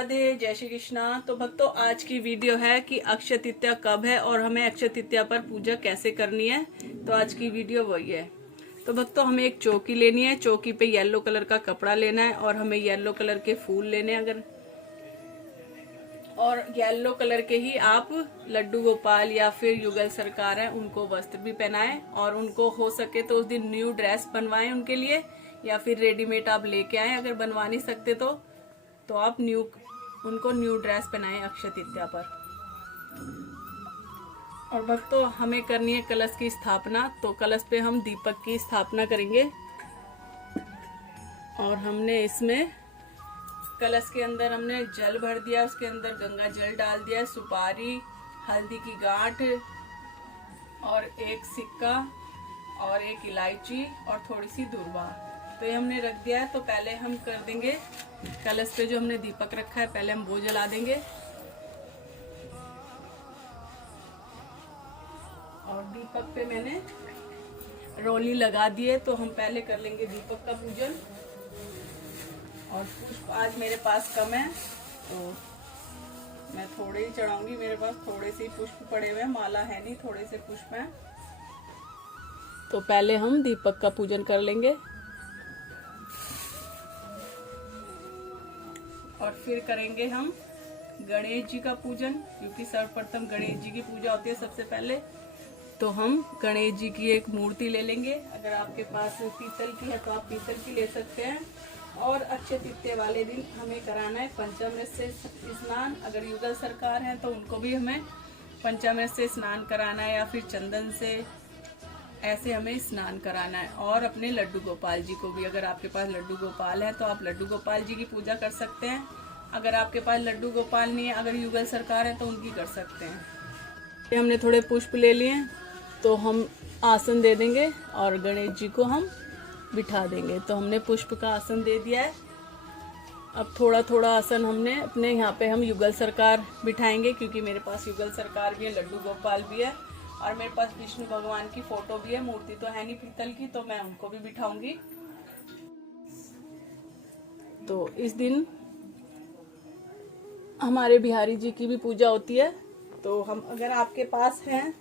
राधे, जय श्री कृष्णा। तो भक्तों, आज की वीडियो है कि अक्षय तृतीया कब है और हमें अक्षय तृतीया पर पूजा कैसे करनी है। तो आज की वीडियो वही है। तो भक्तों, हमें एक चौकी लेनी है। चौकी पे येलो कलर का कपड़ा लेना है और हमें येलो कलर के फूल लेने हैं। अगर और येलो कलर के ही आप लड्डू गोपाल या फिर युगल सरकार है उनको वस्त्र भी पहनाएं और उनको हो सके तो उस दिन न्यू ड्रेस बनवाएं उनके लिए, या फिर रेडीमेड आप लेके आए। अगर बनवा नहीं सकते तो आप उनको न्यू ड्रेस पहनाएं अक्षय तृतीया पर। और भक्तों, हमें करनी है कलश की स्थापना। तो कलश पे हम दीपक की स्थापना करेंगे और हमने इसमें कलश के अंदर हमने जल भर दिया, उसके अंदर गंगा जल डाल दिया, सुपारी, हल्दी की गांठ और एक सिक्का और एक इलायची और थोड़ी सी दूर्वा। तो ये हमने रख दिया है। तो पहले हम कर देंगे कलश पे जो हमने दीपक रखा है, पहले हम वो जला देंगे। और दीपक पे मैंने रोली लगा दी है। तो हम पहले कर लेंगे दीपक का पूजन। और पुष्प आज मेरे पास कम है तो मैं थोड़े ही चढ़ाऊंगी। मेरे पास थोड़े से ही पुष्प पड़े हुए हैं, माला है नहीं, थोड़े से पुष्प हैं। तो पहले हम दीपक का पूजन कर लेंगे और फिर करेंगे हम गणेश जी का पूजन, क्योंकि सर्वप्रथम गणेश जी की पूजा होती है सबसे पहले। तो हम गणेश जी की एक मूर्ति ले लेंगे। अगर आपके पास पीतल की है तो आप पीतल की ले सकते हैं। और अक्षय तृतीया वाले दिन हमें कराना है पंचामृत से स्नान। अगर युगल सरकार है तो उनको भी हमें पंचामृत से स्नान कराना है या फिर चंदन से, ऐसे हमें स्नान कराना है। और अपने लड्डू गोपाल जी को भी, अगर आपके पास लड्डू गोपाल है तो आप लड्डू गोपाल जी की पूजा कर सकते हैं। अगर आपके पास लड्डू गोपाल नहीं है, अगर युगल सरकार है तो उनकी कर सकते हैं। हमने थोड़े पुष्प ले लिए तो हम आसन दे देंगे और गणेश जी को हम बिठा देंगे। तो हमने पुष्प का आसन दे दिया है। अब थोड़ा थोड़ा आसन हमने अपने यहाँ पे हम युगल सरकार बिठाएंगे, क्योंकि मेरे पास युगल सरकार भी है, लड्डू गोपाल भी है और मेरे पास विष्णु भगवान की फोटो भी है। मूर्ति तो है नहीं पीतल की, तो मैं उनको भी बिठाऊंगी। तो इस दिन हमारे बिहारी जी की भी पूजा होती है। तो हम, अगर आपके पास हैं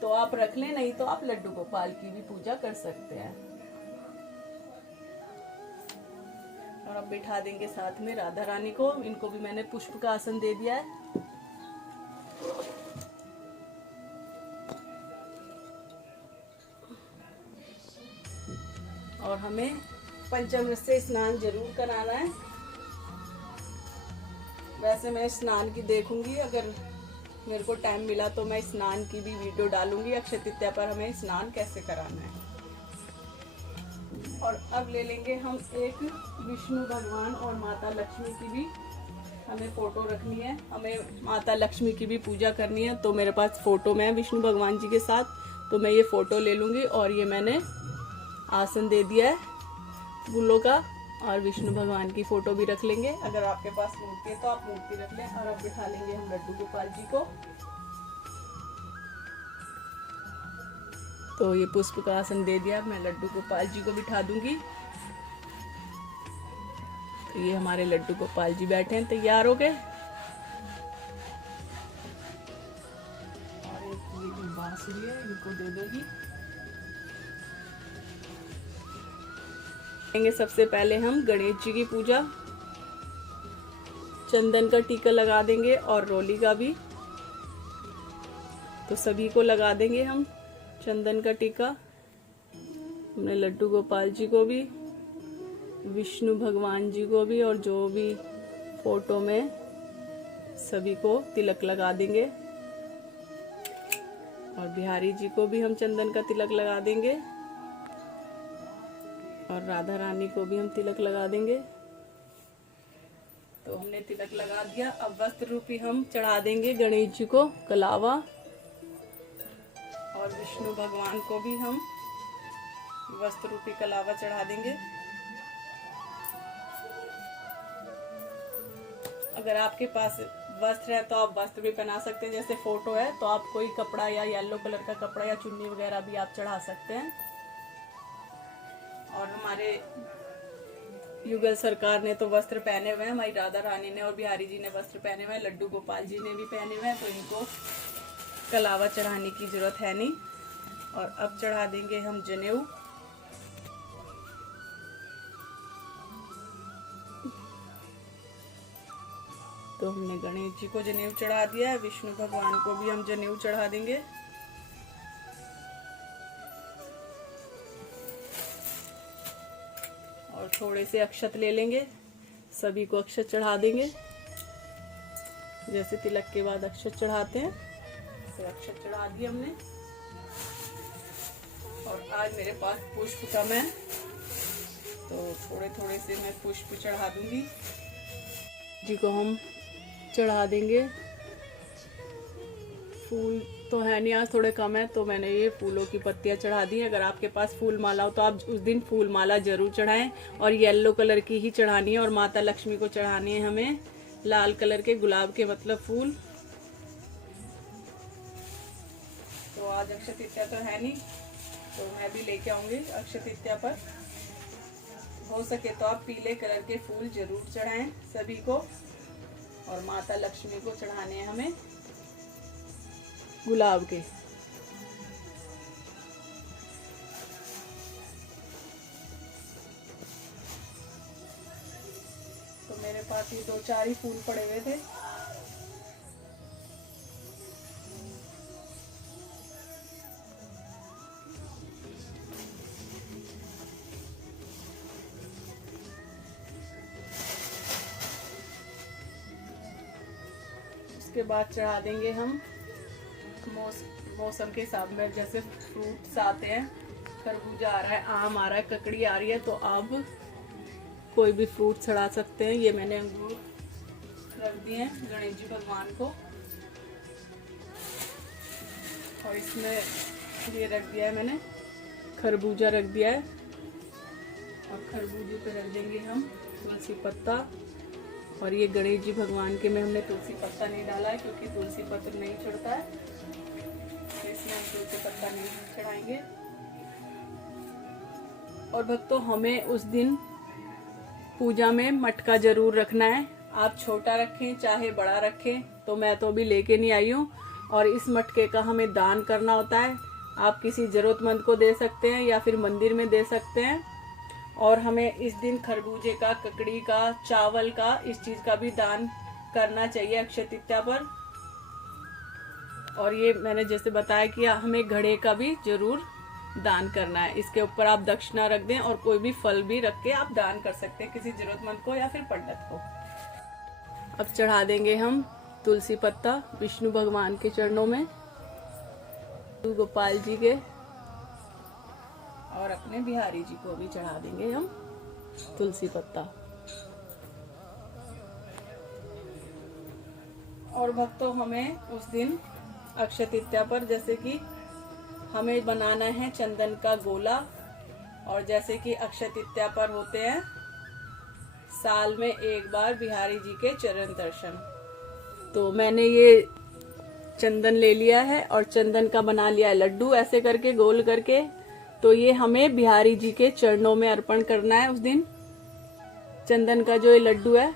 तो आप रख लें, नहीं तो आप लड्डू गोपाल की भी पूजा कर सकते हैं। और अब बिठा देंगे साथ में राधा रानी को। इनको भी मैंने पुष्प का आसन दे दिया है। और हमें पंचामृत से स्नान जरूर कराना है। वैसे मैं स्नान की देखूंगी, अगर मेरे को टाइम मिला तो मैं स्नान की भी वीडियो डालूंगी। अक्षय तृतीया पर हमें स्नान कैसे कराना है। और अब ले लेंगे हम एक विष्णु भगवान और माता लक्ष्मी की भी हमें फोटो रखनी है। हमें माता लक्ष्मी की भी पूजा करनी है। तो मेरे पास फोटो में है विष्णु भगवान जी के साथ, तो मैं ये फोटो ले लूंगी। और ये मैंने आसन दे दिया है फूलों का, और विष्णु भगवान की फोटो भी रख लेंगे। अगर आपके पास मूर्ति है तो आप मूर्ति रख लें। और अब बिठा लेंगे हम लड्डू गोपाल जी को। तो ये पुष्प का आसन दे दिया, मैं लड्डू गोपाल जी को बिठा दूंगी। तो ये हमारे लड्डू गोपाल जी बैठे हैं, तैयार हो गए। और एक ये बांसुरी है, इनको दे दोगी। सबसे पहले हम गणेश जी की पूजा, चंदन का टीका लगा देंगे और रोली का भी। तो सभी को लगा देंगे हम चंदन का टीका। हमने लड्डू गोपाल जी को भी, विष्णु भगवान जी को भी, और जो भी फोटो में सभी को तिलक लगा देंगे। और बिहारी जी को भी हम चंदन का तिलक लगा देंगे और राधा रानी को भी हम तिलक लगा देंगे। तो हमने तिलक लगा दिया। अब वस्त्र रूपी हम चढ़ा देंगे गणेश जी को कलावा, और विष्णु भगवान को भी हम वस्त्र रूपी कलावा चढ़ा देंगे। अगर आपके पास वस्त्र है तो आप वस्त्र भी पहना सकते हैं। जैसे फोटो है तो आप कोई कपड़ा या येलो कलर का कपड़ा या चुन्नी वगैरह भी आप चढ़ा सकते हैं। और हमारे युगल सरकार ने तो वस्त्र पहने हुए हैं, हमारी राधा रानी ने और बिहारी जी ने वस्त्र पहने हुए हैं, लड्डू गोपाल जी ने भी पहने हुए हैं, तो इनको कलावा चढ़ाने की जरूरत है नहीं। और अब चढ़ा देंगे हम जनेऊ। तो हमने गणेश जी को जनेऊ चढ़ा दिया है, विष्णु भगवान को भी हम जनेऊ चढ़ा देंगे। और थोड़े से अक्षत ले लेंगे, सभी को अक्षत चढ़ा देंगे। जैसे तिलक के बाद अक्षत चढ़ाते हैं, तो अक्षत चढ़ा दिए हमने। और आज मेरे पास पुष्प कम है, तो थोड़े थोड़े से मैं पुष्प चढ़ा दूंगी। जी को हम चढ़ा देंगे। फूल तो है नहीं, आज थोड़े कम है, तो मैंने ये फूलों की पत्तियां चढ़ा दी। अगर आपके पास फूल माला हो तो आप उस दिन फूल माला जरूर चढ़ाएं, और येलो कलर की ही चढ़ानी है। और माता लक्ष्मी को चढ़ानी है हमें लाल कलर के, गुलाब के मतलब फूल। तो आज अक्षय तृतीया तो है नहीं, तो मैं भी लेके आऊंगी अक्षय तृतीया पर। हो सके तो आप पीले कलर के फूल जरूर चढ़ाएं सभी को। और माता लक्ष्मी को चढ़ाने हैं हमें गुलाब के। तो मेरे पास ये 2-4 ही फूल पड़े हुए थे। उसके बाद चढ़ा देंगे हम मौसम के हिसाब में, जैसे फ्रूट्स आते हैं, खरबूजा आ रहा है, आम आ रहा है, ककड़ी आ रही है, तो आप कोई भी फ्रूट चढ़ा सकते हैं। ये मैंने अंगूर रख दिए हैं गणेश जी भगवान को। और इसमें ये रख दिया है मैंने, खरबूजा रख दिया है। और खरबूजे पे रख देंगे हम तुलसी पत्ता। और ये गणेश जी भगवान के में हमने तुलसी पत्ता नहीं डाला है, क्योंकि तुलसी पत्र नहीं चढ़ता है, तो इसमें हम तुलसी पत्ता नहीं चढ़ाएंगे। और भक्तों, हमें उस दिन पूजा में मटका जरूर रखना है। आप छोटा रखें चाहे बड़ा रखें, तो मैं तो अभी लेके नहीं आई हूँ। और इस मटके का हमें दान करना होता है। आप किसी जरूरतमंद को दे सकते हैं या फिर मंदिर में दे सकते हैं। और हमें इस दिन खरबूजे का, ककड़ी का, चावल का, इस चीज का भी दान करना चाहिए अक्षय तृतीया पर। और ये मैंने जैसे बताया कि हमें घड़े का भी जरूर दान करना है। इसके ऊपर आप दक्षिणा रख दें और कोई भी फल भी रख के आप दान कर सकते हैं किसी जरूरतमंद को या फिर पंडित को। अब चढ़ा देंगे हम तुलसी पत्ता विष्णु भगवान के चरणों में, गोपाल जी के, और अपने बिहारी जी को भी चढ़ा देंगे हम तुलसी पत्ता। और भक्तों, हमें उस दिन अक्षय तृतीया पर जैसे कि हमें बनाना है चंदन का गोला। और जैसे कि अक्षय तृतीया पर होते हैं साल में एक बार बिहारी जी के चरण दर्शन, तो मैंने ये चंदन ले लिया है और चंदन का बना लिया है लड्डू, ऐसे करके गोल करके। तो ये हमें बिहारी जी के चरणों में अर्पण करना है उस दिन। चंदन का जो ये लड्डू है,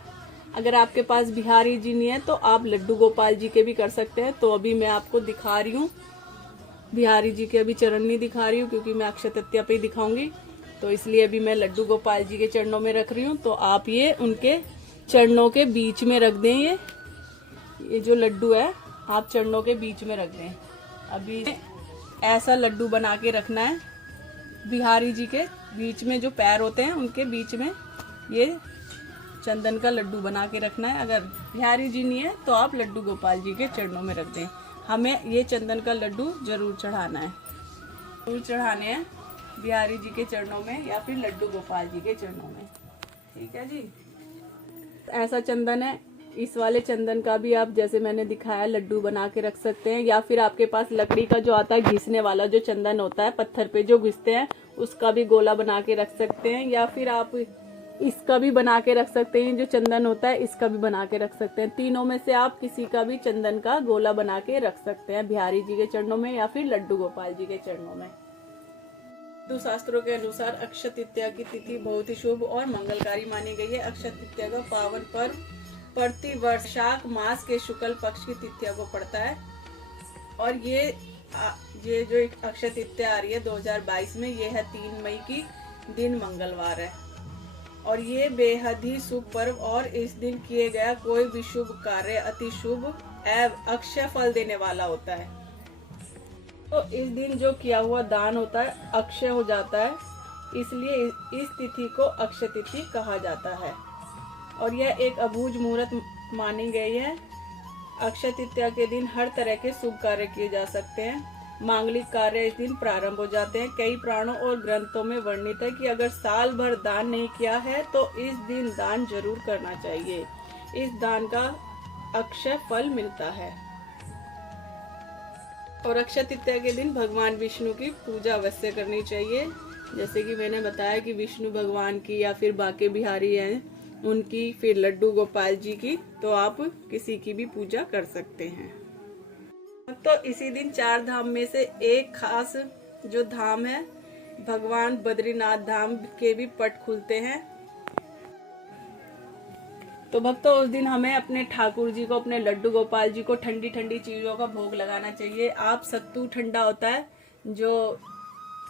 अगर आपके पास बिहारी जी नहीं है तो आप लड्डू गोपाल जी के भी कर सकते हैं। तो अभी मैं आपको दिखा रही हूँ, बिहारी जी के अभी चरण नहीं दिखा रही हूँ, क्योंकि मैं अक्षय तृतीया पे ही दिखाऊंगी। तो इसलिए अभी मैं लड्डू गोपाल जी के चरणों में रख रही हूँ। तो आप ये उनके चरणों के बीच में रख दें। ये जो लड्डू है आप चरणों के बीच में रख दें। अभी ऐसा लड्डू बना के रखना है, बिहारी जी के बीच में जो पैर होते हैं उनके बीच में ये चंदन का लड्डू बना के रखना है। अगर बिहारी जी नहीं है तो आप लड्डू गोपाल जी के चरणों में रख दें। हमें ये चंदन का लड्डू जरूर चढ़ाना है, जरूर चढ़ाने हैं बिहारी जी के चरणों में या फिर लड्डू गोपाल जी के चरणों में। ठीक है जी। ऐसा चंदन है, इस वाले चंदन का भी आप जैसे मैंने दिखाया लड्डू बना के रख सकते हैं, या फिर आपके पास लकड़ी का जो आता है घिसने वाला जो चंदन होता है, पत्थर पे जो घिसते हैं, उसका भी गोला बना के रख सकते हैं। या फिर आप इसका भी बना के रख सकते हैं, जो चंदन होता है इसका भी बना के रख सकते हैं। तीनों में से आप किसी का भी चंदन का गोला बना के रख सकते हैं बिहारी जी के चरणों में या फिर लड्डू गोपाल जी के चरणों में। हिंदू शास्त्रों के अनुसार अक्षय तृतीया की तिथि बहुत ही शुभ और मंगलकारी मानी गई है। अक्षय तृतीया का पावन पर्व प्रति वर्ष वैशाख मास के शुक्ल पक्ष की तिथिया को पड़ता है और ये जो अक्षय तृतीया आ रही है 2022 में, ये है 3 मई की दिन मंगलवार है और ये बेहद ही शुभ पर्व और इस दिन किए गया कोई भी शुभ कार्य अति शुभ एवं अक्षय फल देने वाला होता है। तो इस दिन जो किया हुआ दान होता है अक्षय हो जाता है, इसलिए इस तिथि को अक्षय तिथि कहा जाता है और यह एक अबूझ मुहूर्त मानी गई है। अक्षय तृतीया के दिन हर तरह के शुभ कार्य किए जा सकते हैं। मांगलिक कार्य इस दिन प्रारंभ हो जाते हैं। कई पुराणों और ग्रंथों में वर्णित है कि अगर साल भर दान नहीं किया है तो इस दिन दान जरूर करना चाहिए। इस दान का अक्षय फल मिलता है। और अक्षय तृतीया के दिन भगवान विष्णु की पूजा अवश्य करनी चाहिए। जैसे कि मैंने बताया कि विष्णु भगवान की या फिर बाके बिहारी हैं उनकी, फिर लड्डू गोपाल जी की, तो आप किसी की भी पूजा कर सकते हैं। तो इसी दिन 4 धाम में से एक खास जो धाम है भगवान बद्रीनाथ धाम के भी पट खुलते हैं। तो भक्तों उस दिन हमें अपने ठाकुर जी को, अपने लड्डू गोपाल जी को ठंडी ठंडी चीजों का भोग लगाना चाहिए। आप सत्तू ठंडा होता है जो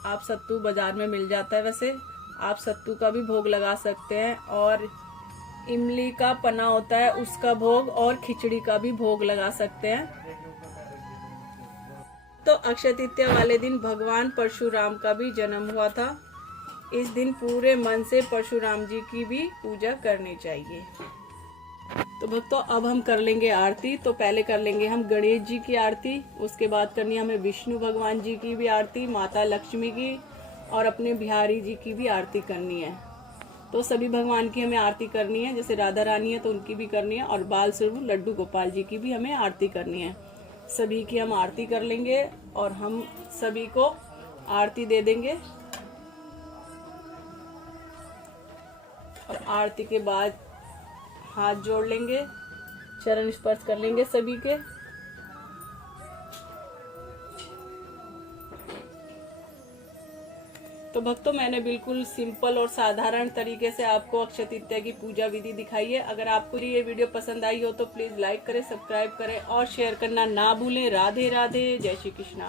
आप सत्तू बाजार में मिल जाता है, वैसे आप सत्तू का भी भोग लगा सकते हैं और इमली का पना होता है उसका भोग और खिचड़ी का भी भोग लगा सकते हैं। तो अक्षय तृतीया वाले दिन भगवान परशुराम का भी जन्म हुआ था। इस दिन पूरे मन से परशुराम जी की भी पूजा करनी चाहिए। तो भक्तों अब हम कर लेंगे आरती। तो पहले कर लेंगे हम गणेश जी की आरती, उसके बाद करनी हमें विष्णु भगवान जी की भी आरती, माता लक्ष्मी की और अपने बिहारी जी की भी आरती करनी है। तो सभी भगवान की हमें आरती करनी है। जैसे राधा रानी है तो उनकी भी करनी है और बाल स्वरूप लड्डू गोपाल जी की भी हमें आरती करनी है। सभी की हम आरती कर लेंगे और हम सभी को आरती दे देंगे और आरती के बाद हाथ जोड़ लेंगे, चरण स्पर्श कर लेंगे सभी के। तो भक्तों मैंने बिल्कुल सिंपल और साधारण तरीके से आपको अक्षय तृतीया की पूजा विधि दिखाई है। अगर आपको ये वीडियो पसंद आई हो तो प्लीज लाइक करें, सब्सक्राइब करें और शेयर करना ना भूलें। राधे राधे, जय श्री कृष्णा।